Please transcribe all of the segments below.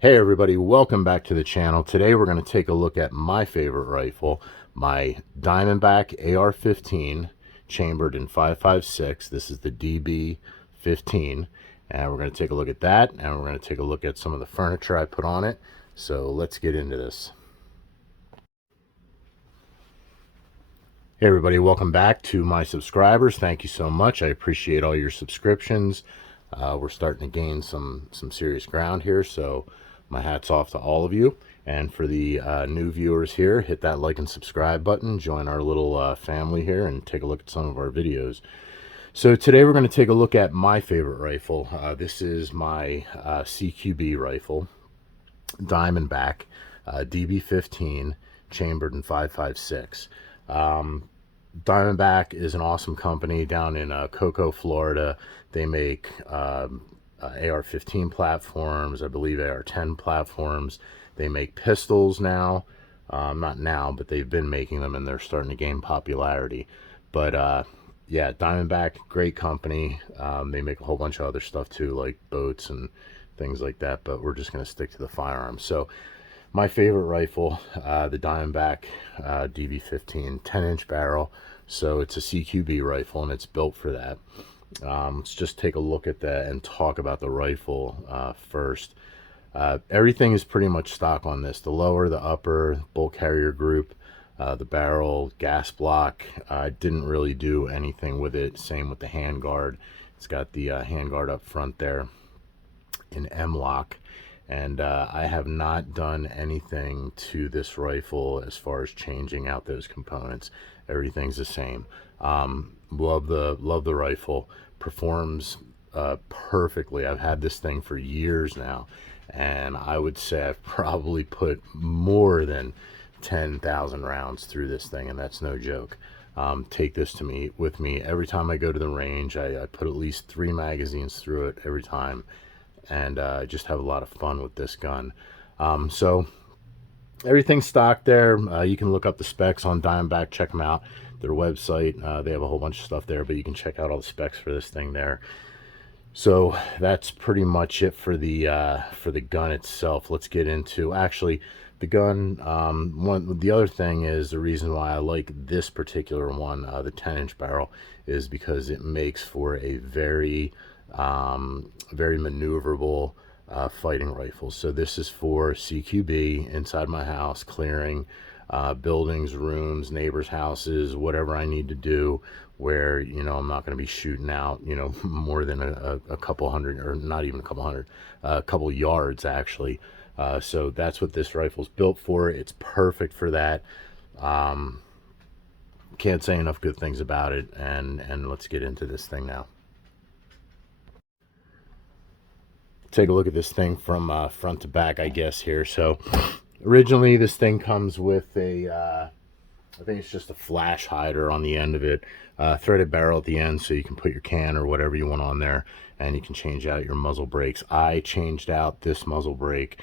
Hey everybody, welcome back to the channel. Today we're going to take a look at my favorite rifle, my Diamondback AR-15, chambered in 5.56. This is the DB15, and we're going to take a look at that, and we're going to take a look at some of the furniture I put on it. So let's get into this. Hey everybody, welcome back to my subscribers. Thank you so much. I appreciate all your subscriptions. We're starting to gain some serious ground here, so my hat's off to all of you. And for the new viewers here, hit that like and subscribe button, join our little family here, and take a look at some of our videos. So today we're going to take a look at my favorite rifle. This is my CQB rifle, Diamondback DB15, chambered in 5.56. Diamondback is an awesome company down in Cocoa, Florida. They make AR-15 platforms, I believe AR-10 platforms. They make pistols now. Not now, but they've been making them, and they're starting to gain popularity. But yeah, Diamondback, great company. They make a whole bunch of other stuff too, like boats and things like that, but we're just going to stick to the firearms. So my favorite rifle, the Diamondback DB15, 10-inch barrel. So it's a CQB rifle, and it's built for that. Let's just take a look at that and talk about the rifle first. Everything is pretty much stock on this. The lower, the upper, bolt carrier group, the barrel, gas block. I didn't really do anything with it. Same with the handguard. It's got the handguard up front there in M-lock. And I have not done anything to this rifle as far as changing out those components. Everything's the same. Love the rifle. Performs perfectly. I've had this thing for years now, and I would say I've probably put more than 10,000 rounds through this thing, and that's no joke. Take this with me every time I go to the range. I put at least 3 magazines through it every time, and just have a lot of fun with this gun. So everything's stock there. You can look up the specs on Diamondback, check them out, their website. They have a whole bunch of stuff there, but you can check out all the specs for this thing there. So that's pretty much it for the gun itself. Let's get into actually the gun. The other thing is, the reason why I like this particular one, the 10-inch barrel, is because it makes for a very maneuverable fighting rifle. So this is for CQB, inside my house, clearing buildings, rooms, neighbors' houses, whatever I need to do, where, you know, I'm not going to be shooting out, you know, more than a couple hundred, or not even a couple hundred, a couple yards actually. So that's what this rifle's built for. It's perfect for that. Can't say enough good things about it. And let's get into this thing now. Take a look at this thing from front to back, I guess, here. So originally this thing comes with a I think it's just a flash hider on the end of it, threaded barrel at the end, so you can put your can or whatever you want on there, and you can change out your muzzle brakes. I changed out this muzzle brake.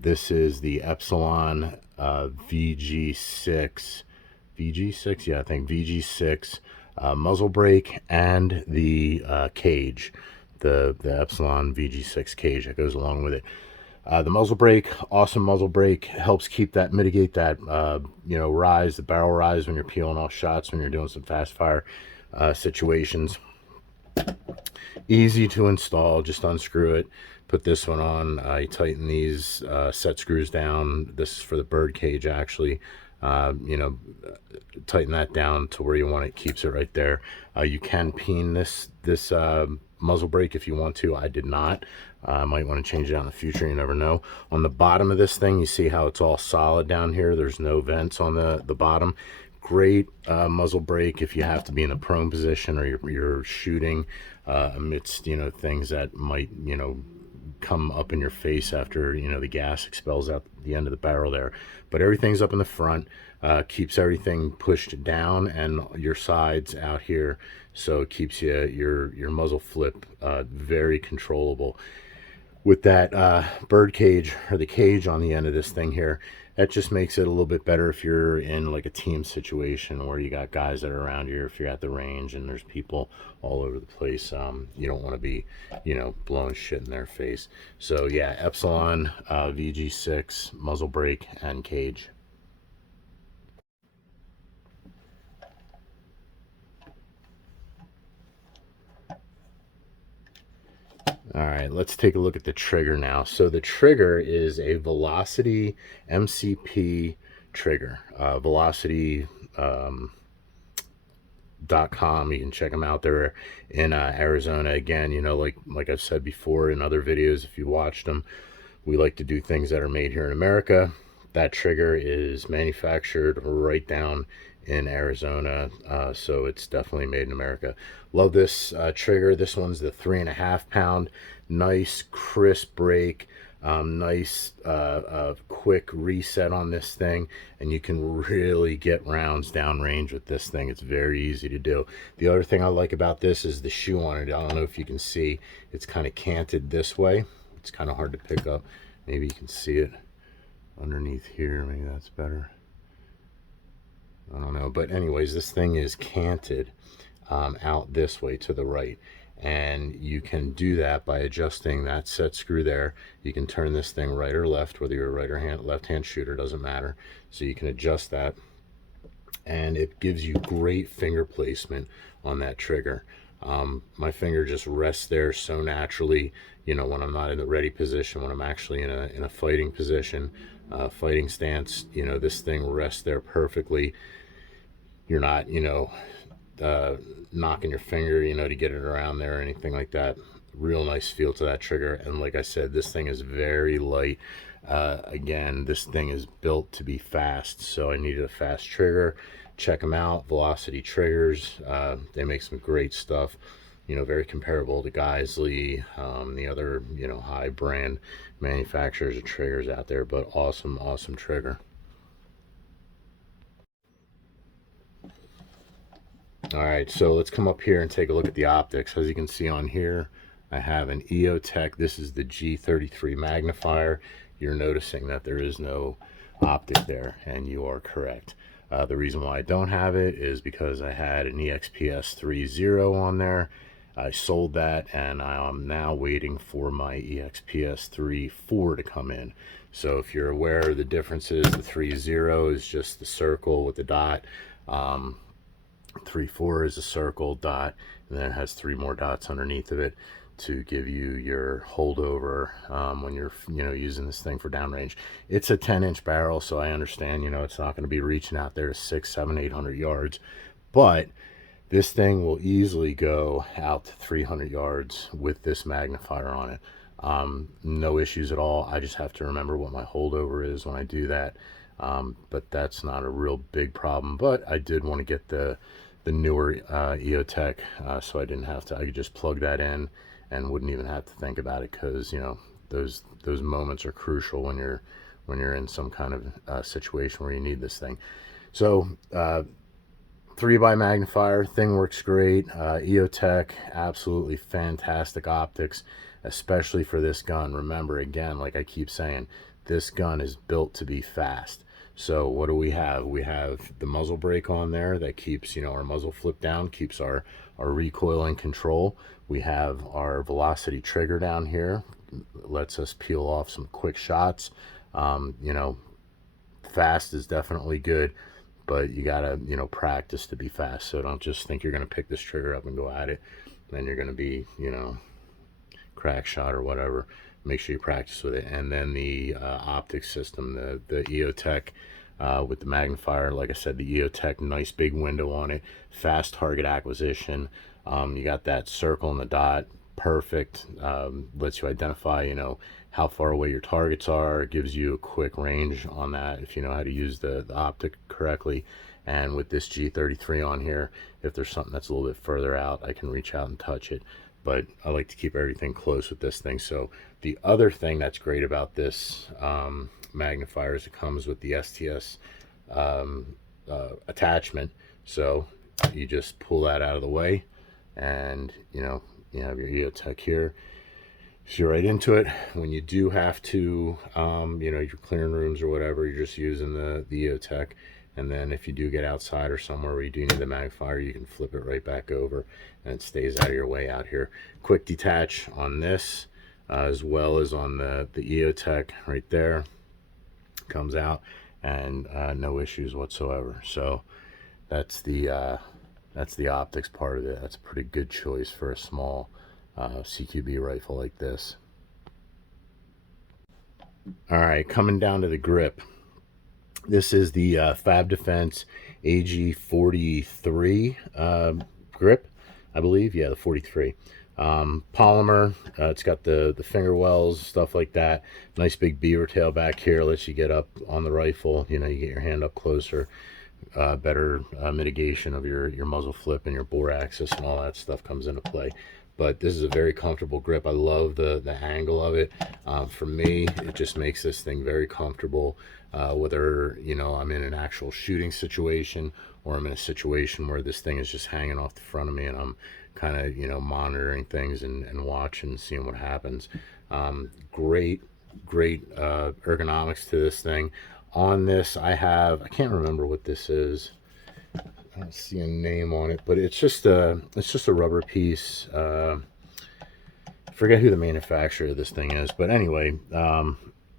This is the Epsilon VG6, yeah, I think VG6 muzzle brake, and the cage, the Epsilon VG6 cage that goes along with it. The muzzle brake, awesome muzzle brake, helps mitigate that, you know, rise, the barrel rise when you're peeling off shots, when you're doing some fast fire situations. Easy to install, just unscrew it, put this one on, you tighten these set screws down. This is for the bird cage actually. You know, tighten that down to where you want it, keeps it right there. You can peen this muzzle brake if you want to. I did not. I might want to change it out in the future, you never know. On the bottom of this thing, you see how it's all solid down here. There's no vents on the bottom. Great muzzle brake if you have to be in a prone position, or you're shooting amidst, you know, things that might, you know, come up in your face after, you know, the gas expels out the end of the barrel there. But everything's up in the front, keeps everything pushed down, and your sides out here, so it keeps your muzzle flip very controllable. with that bird cage, or the cage on the end of this thing here. That just makes it a little bit better if you're in like a team situation where you got guys that are around you, if you're at the range and there's people all over the place. You don't want to be, you know, blowing shit in their face. So yeah, Epsilon VG6 muzzle brake and cage. All right, let's take a look at the trigger now. So the trigger is a Velocity MCP trigger. Velocity .com. You can check them out. They're in Arizona. Again, you know, like I've said before in other videos, if you watched them, we like to do things that are made here in America. That trigger is manufactured right down in Arizona, so it's definitely made in America. Love this trigger. This one's the 3.5 pound. Nice crisp break. Nice quick reset on this thing, and you can really get rounds downrange with this thing. It's very easy to do. The other thing I like about this is the shoe on it. I don't know if you can see, it's kind of canted this way. It's kind of hard to pick up. Maybe you can see it underneath here. Maybe that's better. I don't know, but anyways, this thing is canted out this way to the right, and you can do that by adjusting that set screw there. You can turn this thing right or left, whether you're a right or left hand shooter, doesn't matter. So you can adjust that, and it gives you great finger placement on that trigger. My finger just rests there so naturally, you know, when I'm not in the ready position, when I'm actually in a fighting position, fighting stance, you know, this thing rests there perfectly. You're not, you know, knocking your finger, you know, to get it around there or anything like that. Real nice feel to that trigger. And like I said, this thing is very light. Again, this thing is built to be fast, so I needed a fast trigger. Check them out, Velocity Triggers. They make some great stuff, you know, very comparable to Geisley, the other, you know, high brand manufacturers of triggers out there, but awesome trigger. All right, so let's come up here and take a look at the optics. As you can see on here, I have an EOTECH. This is the G33 magnifier. You're noticing that there is no optic there, and you are correct. The reason why I don't have it is because I had an EXPS 3.0 on there. I sold that, and I'm now waiting for my EXPS 3.4 to come in. So if you're aware of the differences, the 3.0 is just the circle with the dot. 3.4 is a circle dot, and then it has 3 more dots underneath of it to give you your holdover when you're, you know, using this thing for downrange. It's a 10-inch barrel, so I understand, you know, it's not going to be reaching out there to 600, 700, 800 yards, but this thing will easily go out to 300 yards with this magnifier on it. No issues at all. I just have to remember what my holdover is when I do that. But that's not a real big problem. But I did want to get the newer EOTECH, so I didn't have to. I could just plug that in and wouldn't even have to think about it, because, you know, those moments are crucial when you're in some kind of situation where you need this thing. So 3x magnifier thing works great. EOTECH, absolutely fantastic optics, especially for this gun. Remember, again, like I keep saying, this gun is built to be fast. So what do we have? We have the muzzle brake on there that keeps, you know, our muzzle flip down, keeps our recoil in control. We have our Velocity trigger down here, lets us peel off some quick shots. You know, fast is definitely good, but you gotta, you know, practice to be fast. So don't just think you're gonna pick this trigger up and go at it, then you're gonna be, you know, crack shot or whatever. Make sure you practice with it. And then the optics system, the EOTECH with the magnifier. Like I said, the EOTECH, nice big window on it, fast target acquisition. You got that circle and the dot, perfect. Lets you identify, you know, how far away your targets are. It gives you a quick range on that if you know how to use the optic correctly. And with this G33 on here, if there's something that's a little bit further out, I can reach out and touch it. But I like to keep everything close with this thing. So the other thing that's great about this magnifier is it comes with the STS attachment. So you just pull that out of the way, and, you know, you have your EOTECH here. So you're right into it. When you do have to, you know, you're clearing rooms or whatever, you're just using the EOTECH. And then if you do get outside or somewhere where you do need the magnifier, you can flip it right back over and it stays out of your way out here. Quick detach on this, as well as on the EOTECH right there. Comes out and no issues whatsoever. So that's the optics part of it. That's a pretty good choice for a small CQB rifle like this. All right, coming down to the grip. This is the Fab Defense AG43 grip, I believe. Yeah, the 43. Polymer. It's got the finger wells, stuff like that. Nice big beaver tail back here. Lets you get up on the rifle. You know, you get your hand up closer. Better mitigation of your muzzle flip and your bore axis and all that stuff comes into play. But this is a very comfortable grip. I love the angle of it. For me, it just makes this thing very comfortable, whether, you know, I'm in an actual shooting situation or I'm in a situation where this thing is just hanging off the front of me and I'm kind of, you know, monitoring things and watching and seeing what happens. Great ergonomics to this thing. On this, I can't remember what this is. I don't see a name on it, but it's just a rubber piece. Forget who the manufacturer of this thing is, but anyway,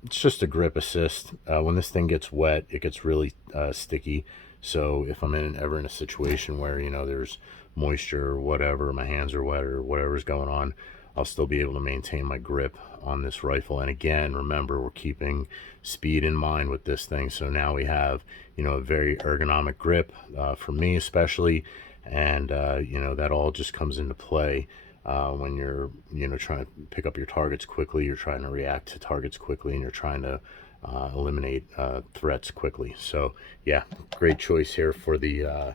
it's just a grip assist. When this thing gets wet, it gets really sticky. So if I'm ever in a situation where, you know, there's moisture or whatever, my hands are wet or whatever's going on, I'll still be able to maintain my grip on this rifle. And again, remember, we're keeping speed in mind with this thing. So now we have, you know, a very ergonomic grip for me especially. And, you know, that all just comes into play when you're, you know, trying to pick up your targets quickly, you're trying to react to targets quickly, and you're trying to eliminate threats quickly. So yeah, great choice here for the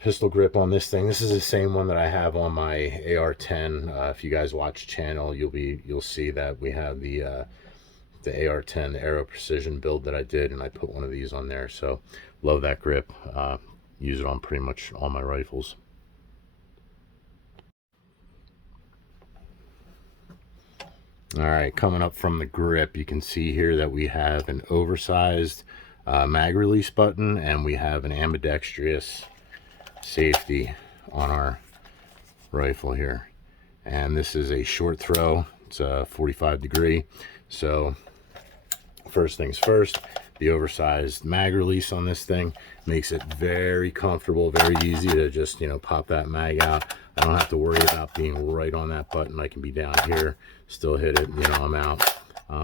pistol grip on this thing. This is the same one that I have on my AR-10. If you guys watch channel, you'll see that we have the AR-10, the Aero Precision build that I did, and I put one of these on there. So love that grip. Use it on pretty much all my rifles. All right, coming up from the grip, you can see here that we have an oversized mag release button, and we have an ambidextrous safety on our rifle here. And this is a short throw. It's a 45 degree. So first things first, the oversized mag release on this thing makes it very comfortable, very easy to just, you know, pop that mag out. I don't have to worry about being right on that button. I can be down here, still hit it, you know, I'm out.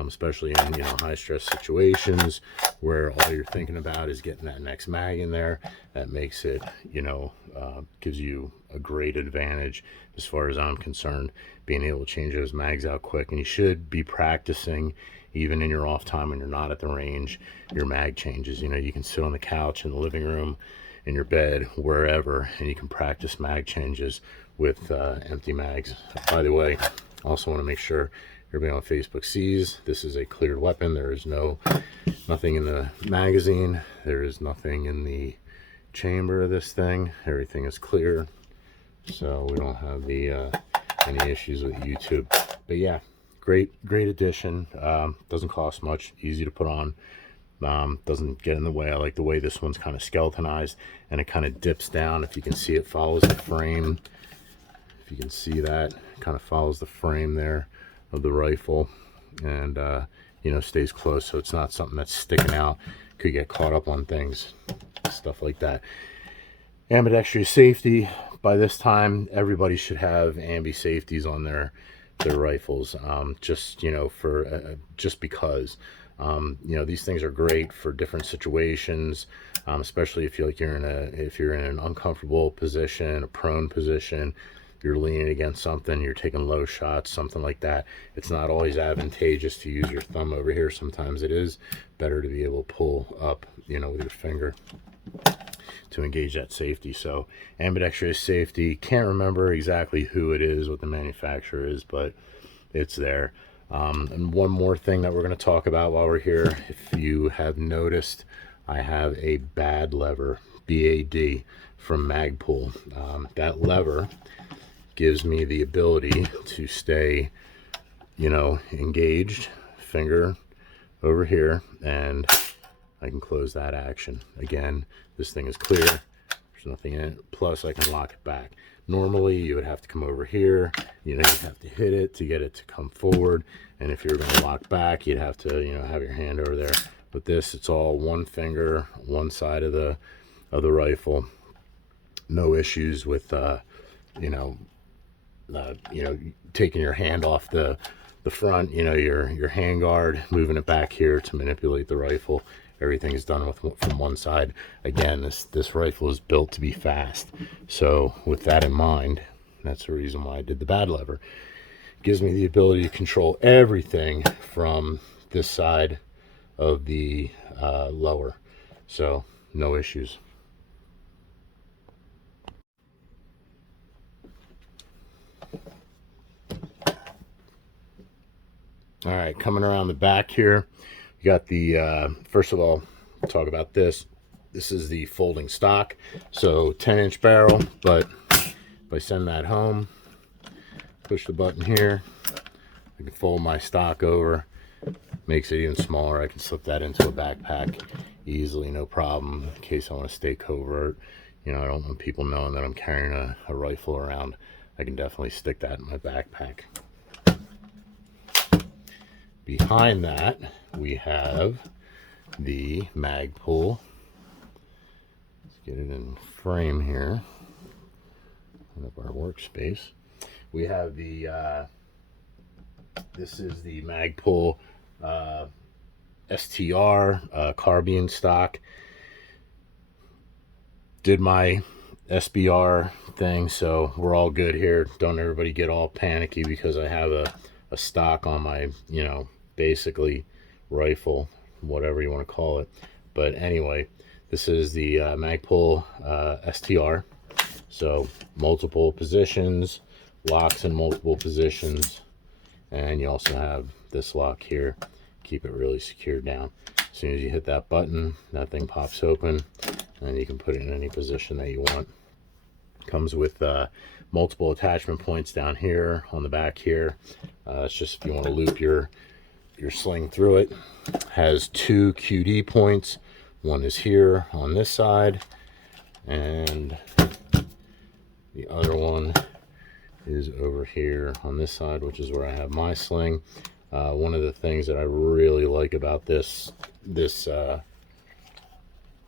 Especially in, you know, high stress situations where all you're thinking about is getting that next mag in there. That makes it, you know, gives you a great advantage as far as I'm concerned, being able to change those mags out quick. And you should be practicing even in your off time when you're not at the range, your mag changes. You know, you can sit on the couch in the living room, in your bed, wherever, and you can practice mag changes with empty mags. By the way, also want to make sure everybody on Facebook sees this is a cleared weapon. There is nothing in the magazine. There is nothing in the chamber of this thing. Everything is clear, so we don't have the any issues with YouTube. But yeah, great addition. Doesn't cost much, easy to put on. Doesn't get in the way. I like the way this one's kind of skeletonized, and it kind of dips down. If you can see, it follows the frame. If you can see that, it kind of follows the frame there of the rifle, and you know, stays close, so it's not something that's sticking out, could get caught up on things, stuff like that. Ambidextrous safety. By this time, everybody should have ambi safeties on their rifles. Just, you know, for just because you know, these things are great for different situations, especially if you're in an uncomfortable position, a prone position, you're leaning against something, you're taking low shots, something like that. It's not always advantageous to use your thumb over here. Sometimes it is better to be able to pull up, you know, with your finger to engage that safety. So ambidextrous safety, can't remember exactly who it is, what the manufacturer is, but it's there. And one more thing that we're going to talk about while we're here, if you have noticed, I have a bad lever, BAD, from Magpul. That lever gives me the ability to stay, you know, engaged, finger over here, and I can close that action. Again, this thing is clear, there's nothing in it, plus I can lock it back. Normally you would have to come over here, you know, you'd have to hit it to get it to come forward, and if you're going to lock back, you'd have to, you know, have your hand over there. But this, it's all one finger, one side of the rifle. No issues with you know, taking your hand off the front, you know, your hand guard, moving it back here to manipulate the rifle. Everything is done from one side. Again, this rifle is built to be fast. So with that in mind, that's the reason why I did the bad lever. It gives me the ability to control everything from this side of the lower. So no issues. All right, coming around the back here, you got the, first of all, talk about this. This is the folding stock. So 10-inch barrel, but if I send that home, push the button here, I can fold my stock over, makes it even smaller. I can slip that into a backpack easily, no problem, in case I want to stay covert. You know, I don't want people knowing that I'm carrying a rifle around. I can definitely stick that in my backpack. Behind that, we have the mag pull. Let's get it in frame here. Put up our workspace. We have the, this is the mag pull STR carbine stock. Did my SBR thing, so we're all good here. Don't everybody get all panicky because I have a stock on my, you know, basically rifle, whatever you want to call it. But anyway, this is the Magpul STR. So multiple positions, locks in multiple positions, and you also have this lock here, keep it really secured down. As soon as you hit that button, that thing pops open, and you can put it in any position that you want. Comes with multiple attachment points down here on the back here. It's just if you want to loop your sling through it. Has 2 QD points. One is here on this side, and the other one is over here on this side, which is where I have my sling. One of the things that I really like about this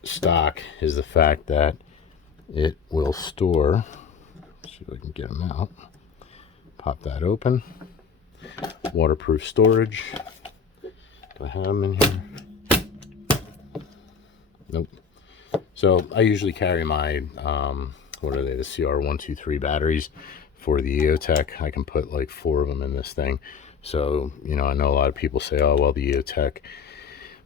stock is the fact that it will store, let's see if I can get them out, pop that open, waterproof storage. Do I have them in here? Nope. So I usually carry my what are they, the CR123 batteries for the EOTECH. I can put like 4 of them in this thing. So, you know, I know a lot of people say, oh well, the EOTECH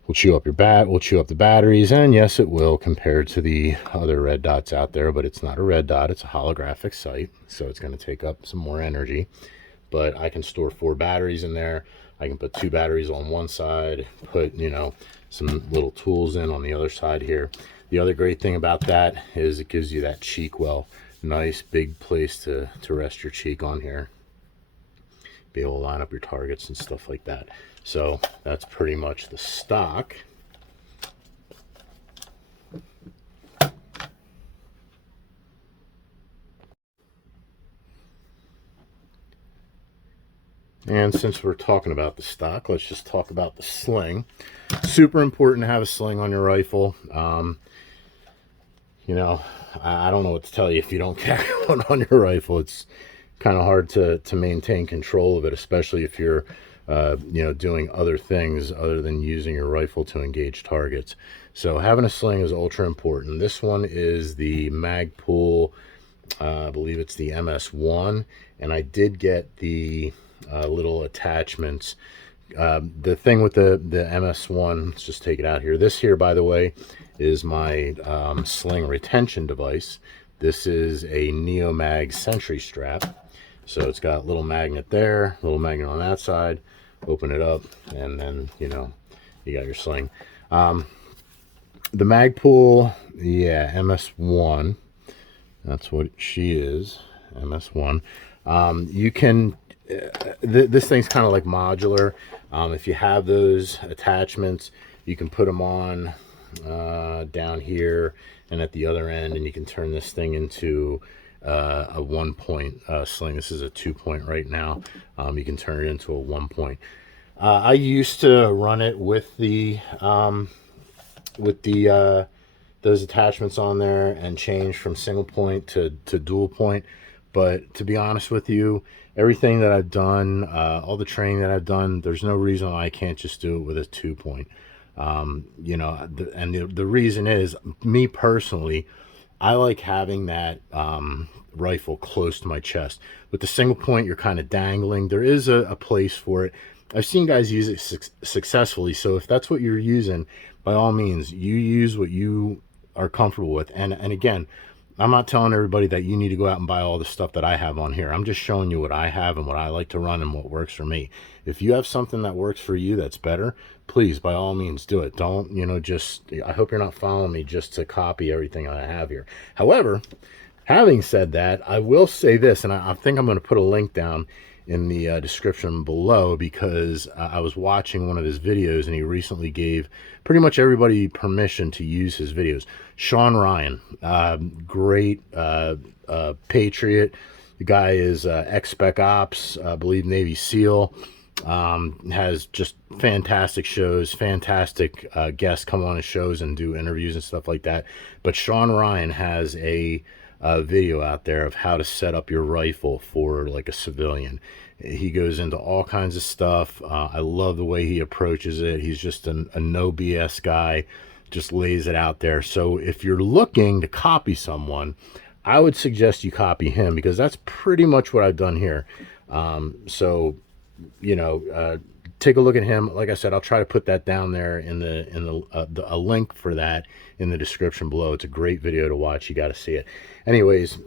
will chew up the batteries, and yes it will compared to the other red dots out there, but it's not a red dot, it's a holographic sight, so it's going to take up some more energy. But I can store 4 batteries in there. I can put 2 batteries on one side, put, you know, some little tools in on the other side here. The other great thing about that is it gives you that cheek well. Nice big place to rest your cheek on here. Be able to line up your targets and stuff like that. So that's pretty much the stock. And since we're talking about the stock, let's just talk about the sling. Super important to have a sling on your rifle. You know, I don't know what to tell you if you don't carry one on your rifle. It's kind of hard to maintain control of it, especially if you're you know, doing other things other than using your rifle to engage targets. So having a sling is ultra important. This one is the Magpul, I believe it's the MS1, and I did get the little attachments. The thing with the MS1, let's just take it out here. This here, by the way, is my sling retention device. This is a Neomag Sentry Strap. So it's got a little magnet there, little magnet on that side. Open it up, and then, you know, you got your sling. The Magpul, yeah, MS1. That's what she is, MS1. You can, this thing's kind of like modular. If you have those attachments, you can put them on down here and at the other end, and you can turn this thing into a 1-point sling. This is a 2-point right now. You can turn it into a 1-point. I used to run it with the those attachments on there and change from single point to dual point. But to be honest with you, everything that I've done, all the training that I've done, there's no reason why I can't just do it with a 2-point. You know, the reason is, me personally, I like having that rifle close to my chest. With the single point, you're kind of dangling. There is a place for it. I've seen guys use it successfully. So if that's what you're using, by all means, you use what you are comfortable with. And again, I'm not telling everybody that you need to go out and buy all the stuff that I have on here. I'm just showing you what I have and what I like to run and what works for me. If you have something that works for you that's better, please, by all means, do it. Don't, you know, just, I hope you're not following me just to copy everything I have here. However, having said that, I will say this, and I think I'm going to put a link down in the description below, because I was watching one of his videos and he recently gave pretty much everybody permission to use his videos. Shawn Ryan, great patriot. The guy is ex-spec ops, I believe Navy SEAL. Has just fantastic shows, fantastic guests come on his shows and do interviews and stuff like that. But Shawn Ryan has a video out there of how to set up your rifle for like a civilian. He goes into all kinds of stuff. I love the way he approaches it. He's just a no BS guy, just lays it out there. So if you're looking to copy someone, I would suggest you copy him, because that's pretty much what I've done here. So, you know, take a look at him. Like I said, I'll try to put that down there in a link for that in the description below. It's a great video to watch. You got to see it. Anyways,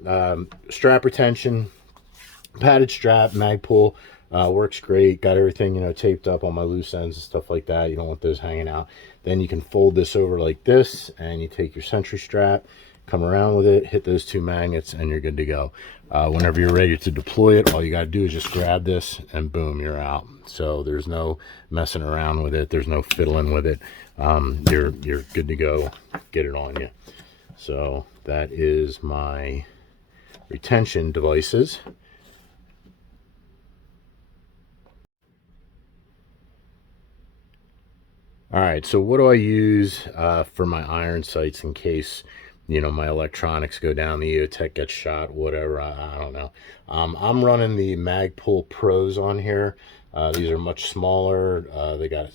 strap retention, padded strap, mag pull, works great. Got everything, you know, taped up on my loose ends and stuff like that. You don't want those hanging out. Then you can fold this over like this, and you take your Sentry Strap, come around with it, hit those 2 magnets, and you're good to go. Whenever you're ready to deploy it, all you got to do is just grab this and boom, you're out. So there's no messing around with it. There's no fiddling with it. You're good to go. Get it on you. So that is my retention devices. All right, so what do I use for my iron sights in case, you know, my electronics go down, the EOTECH gets shot, whatever, I don't know. I'm running the Magpul Pros on here. These are much smaller.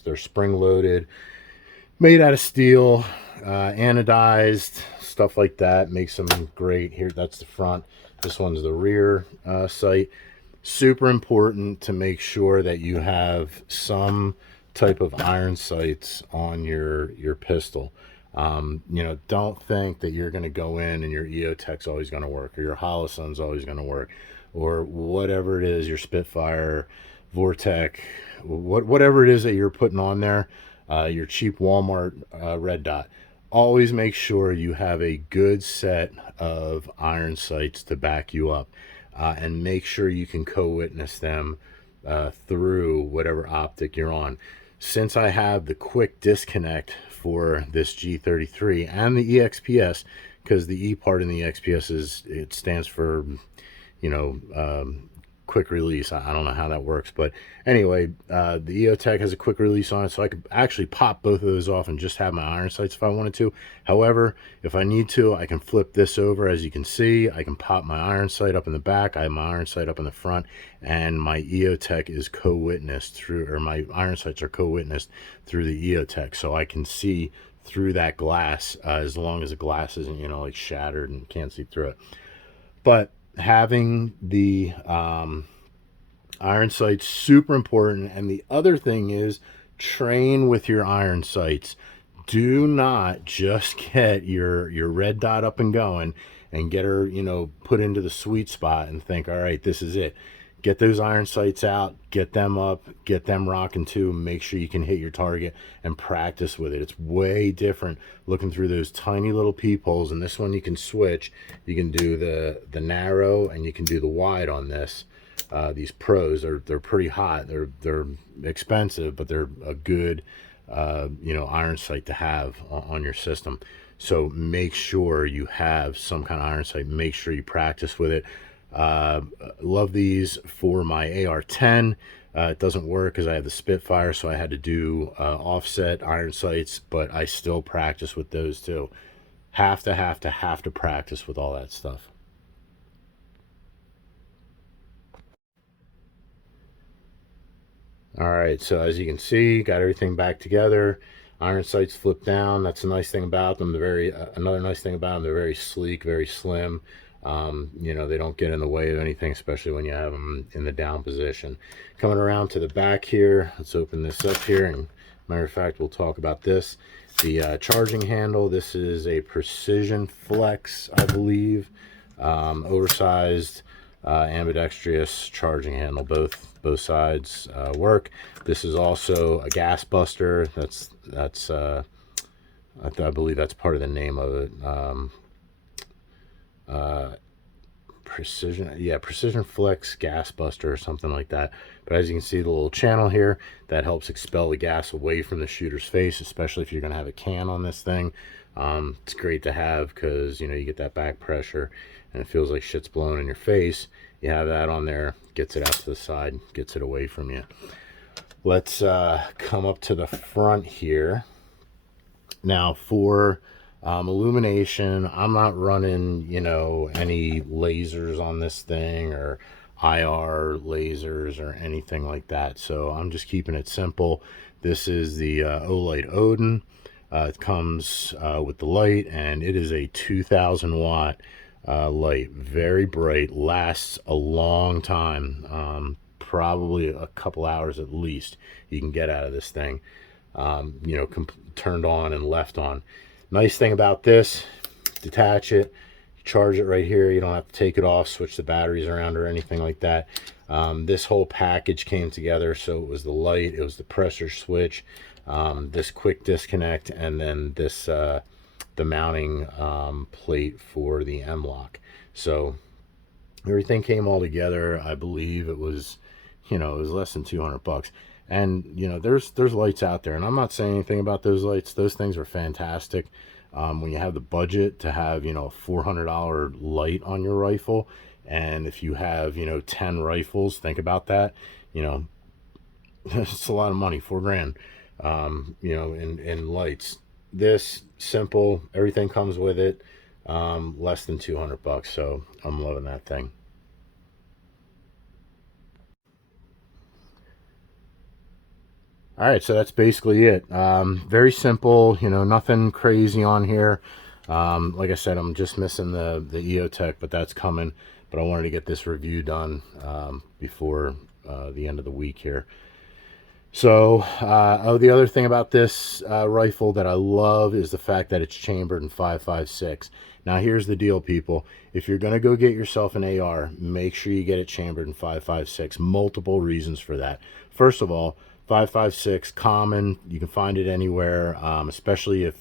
They're spring loaded, made out of steel, anodized, stuff like that. Makes them great. Here, that's the front. This one's the rear sight. Super important to make sure that you have some type of iron sights on your pistol. You know, don't think that you're going to go in and your EOTECH's always going to work, or your Holosun's always going to work, or whatever it is, your Spitfire, Vortec, whatever it is that you're putting on there, your cheap Walmart red dot. Always make sure you have a good set of iron sights to back you up, and make sure you can co-witness them through whatever optic you're on. Since I have the quick disconnect for this G33 and the EXPS, because the E part in the EXPS it stands for, you know, quick release. I don't know how that works, but anyway, the EOTECH has a quick release on it, so I could actually pop both of those off and just have my iron sights if I wanted to. However, if I need to, I can flip this over. As you can see, I can pop my iron sight up in the back, I have my iron sight up in the front, and my EOTECH is co-witnessed through, or my iron sights are co-witnessed through the EOTECH, so I can see through that glass, as long as the glass isn't, you know, like shattered and can't see through it. But having the iron sights, super important. And the other thing is, train with your iron sights. Do not just get your red dot up and going and get her, you know, put into the sweet spot and think, all right, this is it. Get those iron sights out, get them up, get them rocking too, make sure you can hit your target and practice with it. It's way different looking through those tiny little peepholes, and this one you can switch. You can do the narrow and you can do the wide on this. these pros. They're pretty hot. They're expensive, but they're a good iron sight to have on your system. So make sure you have some kind of iron sight. Make sure you practice with it. Love these for my AR-10. It doesn't work because I have the Spitfire, so I had to do offset iron sights, but I still practice with those too. Have to practice with all that stuff. All right, so as you can see, got everything back together. Iron sights flip down. That's a nice thing about them. They're very another nice thing about them. They're very sleek, very slim. They don't get in the way of anything, especially when you have them in the down position. Coming around to the back here, let's open this up here. And matter of fact, we'll talk about this. The charging handle. This is a Precision Flex, I believe. Oversized, ambidextrous charging handle. Both sides work. This is also a gas buster. I believe that's part of the name of it. Precision Flex gas buster or something like that. But as you can see, the little channel here that helps expel the gas away from the shooter's face, especially if you're going to have a can on this thing. It's great to have because you get that back pressure and it feels like shit's blowing in your face. You have that on there, gets it out to the side, gets it away from you. Let's come up to the front here. Now for illumination, I'm not running any lasers on this thing or IR lasers or anything like that, so I'm just keeping it simple. This is the Olight Odin. It comes with the light, and it is a 2000 watt light, very bright, lasts a long time, probably a couple hours at least you can get out of this thing, turned on and left on. Nice thing about this, detach it, charge it right here. You don't have to take it off, switch the batteries around or anything like that. This whole package came together, so it was the light, it was the pressure switch, this quick disconnect, and then this the mounting plate for the M-lock. So everything came all together. I believe it was less than 200 bucks. And there's lights out there, and I'm not saying anything about those lights. Those things are fantastic. When you have the budget to have a $400 light on your rifle, and if you have 10 rifles, think about that. It's a lot of money, $4 grand, in lights. This simple, everything comes with it, less than 200 bucks. So I'm loving that thing. All right, so that's basically it. Very simple, nothing crazy on here. Like I said, I'm just missing the EOTECH, but that's coming. But I wanted to get this review done before the end of the week here. So, the other thing about this rifle that I love is the fact that it's chambered in 5.56. Now, here's the deal, people. If you're going to go get yourself an AR, make sure you get it chambered in 5.56. Multiple reasons for that. First of all, 5.56, common. You can find it anywhere, especially if,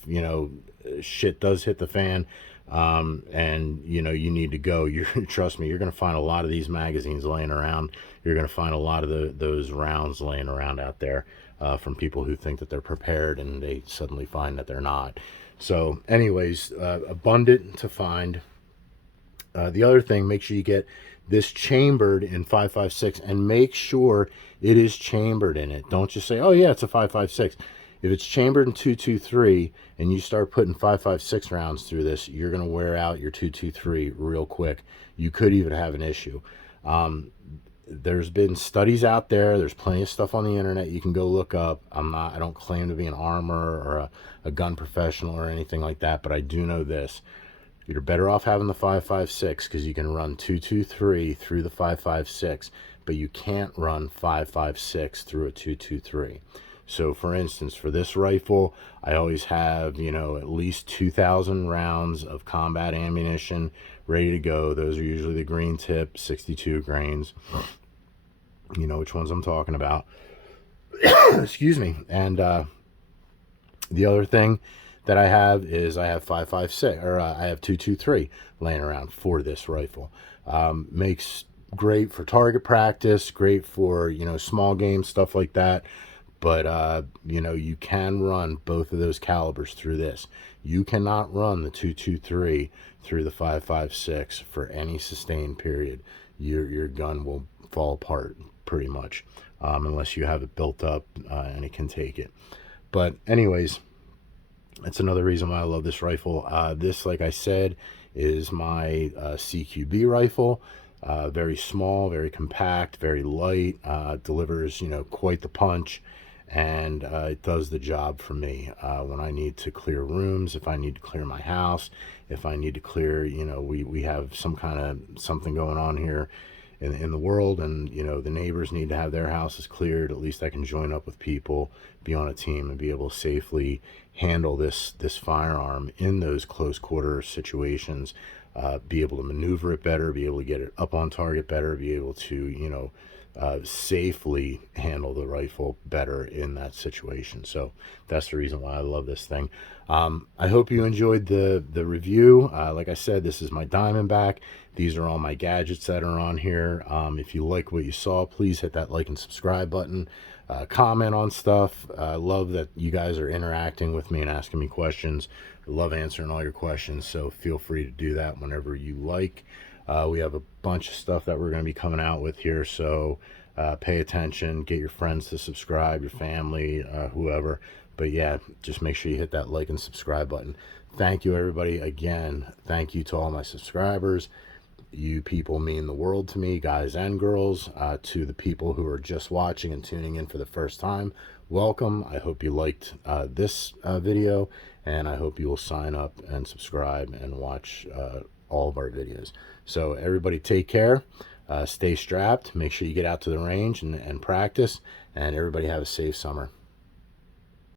shit does hit the fan. And you need to go. Trust me, you're going to find a lot of these magazines laying around. You're going to find a lot of those rounds laying around out there from people who think that they're prepared and they suddenly find that they're not. So anyways, abundant to find. The other thing, make sure you get this chambered in 5.56 and make sure it is chambered in it. Don't just say, oh yeah, it's a 5.56. If it's chambered in 223 and you start putting 5.56 rounds through this, you're going to wear out your 223 real quick. You could even have an issue. There's been studies out there. There's plenty of stuff on the internet you can go look up. I don't claim to be an armor or a gun professional or anything like that, but I do know this. You're better off having the 5.56 because you can run 223 through the 5.56, but you can't run 5.56 through a 223. So for instance, for this rifle, I always have, at least 2,000 rounds of combat ammunition ready to go. Those are usually the green tip, 62 grains. You know which ones I'm talking about. Excuse me. And the other thing that I have is I have 5.56, or I have 223 laying around for this rifle. Makes great for target practice, great for, you know, small game stuff like that. But you know, you can run both of those calibers through this. You cannot run the 223 through the 5.56 for any sustained period. Your gun will fall apart pretty much, unless you have it built up and it can take it. But anyways, that's another reason why I love this rifle. This, like I said, is my CQB rifle. Very small, very compact, very light, delivers, you know, quite the punch, and it does the job for me when I need to clear rooms, if I need to clear my house, if I need to clear, you know, we have some kind of something going on here in the world, and you know, the neighbors need to have their houses cleared. At least I can join up with people, be on a team, and be able to safely handle this firearm in those close quarter situations, be able to maneuver it better, be able to get it up on target better, be able to, you know, safely handle the rifle better in that situation. So that's the reason why I love this thing. I hope you enjoyed the review. Like I said, this is my Diamondback. These are all my gadgets that are on here. If you like what you saw, please hit that like and subscribe button. Comment on stuff. I love that you guys are interacting with me and asking me questions. I love answering all your questions, so feel free to do that whenever you like. We have a bunch of stuff that we're going to be coming out with here, so pay attention, get your friends to subscribe, your family, whoever. But yeah, just make sure you hit that like and subscribe button. Thank you, everybody. Again, thank you to all my subscribers. You people mean the world to me, guys and girls. To the people who are just watching and tuning in for the first time, welcome. I hope you liked this video, and I hope you will sign up and subscribe and watch all of our videos. So everybody take care, stay strapped, make sure you get out to the range and practice, and everybody have a safe summer.